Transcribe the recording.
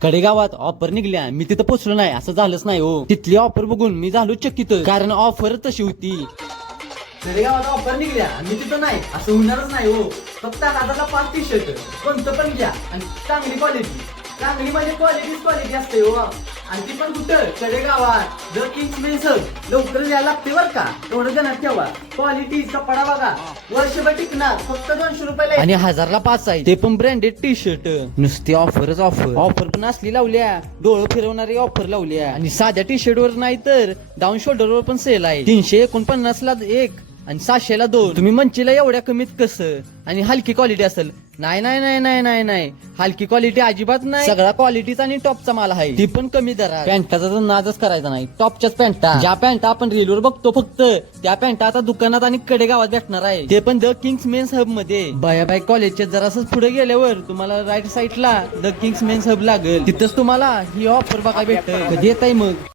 कडेगावात offer निघल्या, मी तिथं पोचलो नाही असं झालंच नाही हो. तिथली ऑफर बघून मी झालो चकित, कारण ऑफर तशी होती. कडेगावात ऑफर निघल्या, मी तिथं नाही असं होणारच नाही हो. फक्त 1000ला 5 टी-शर्ट कोणतं पण घ्या आणि चांगली क्वालिटी. चांगली म्हणजे क्वालिटी असते हो. आणि ती पण कुठं? कडेगावात द किंग्स मेन्स हब. लवकर यायला लागते बरं का, एवढं ध्यानात ठेवा. क्वालिटी कपडा बघा, वर्षभर टिकणार. फक्त 200 रुपयाला आणि 1000ला 5 आहे, ते पण ब्रँडेड टी-शर्ट. नुसती ऑफरच ऑफर पण असली लावल्या, डोळं फिरवणारी ऑफर लावल्या. आणि साध्या टी-शर्ट वर नाही तर डाऊन शोल्डर वर पण सेल आहे. 349ला 1 आणि 700ला 2. तुम्ही म्हणशीला एवढ्या कमीत कसं आणि हलकी क्वालिटी असेल? नाही नाही नाही नाही नाही नाही, हलकी क्वालिटी अजिबात नाही. सगळा क्वालिटीचा आणि टॉपचा माल आहे, ती पण कमी दरात. पॅन्टाचा तर नादच करायचा नाही. टॉपच्याच पॅन्टा, ज्या पॅन्टा आपण रीलवर बघतो फक्त त्या पॅन्टा आता दुकानात आणि कडेगावात भेटणार आहे, ते पण द किंग्स मेन्स हब मध्ये. बाय कॉलेजच्या जरासच पुढे गेल्यावर तुम्हाला राईट साईडला द किंग्स मेन्स हब लागेल. तिथंच तुम्हाला ही ऑफर बघायला भेटत. कधी येत आहे मग?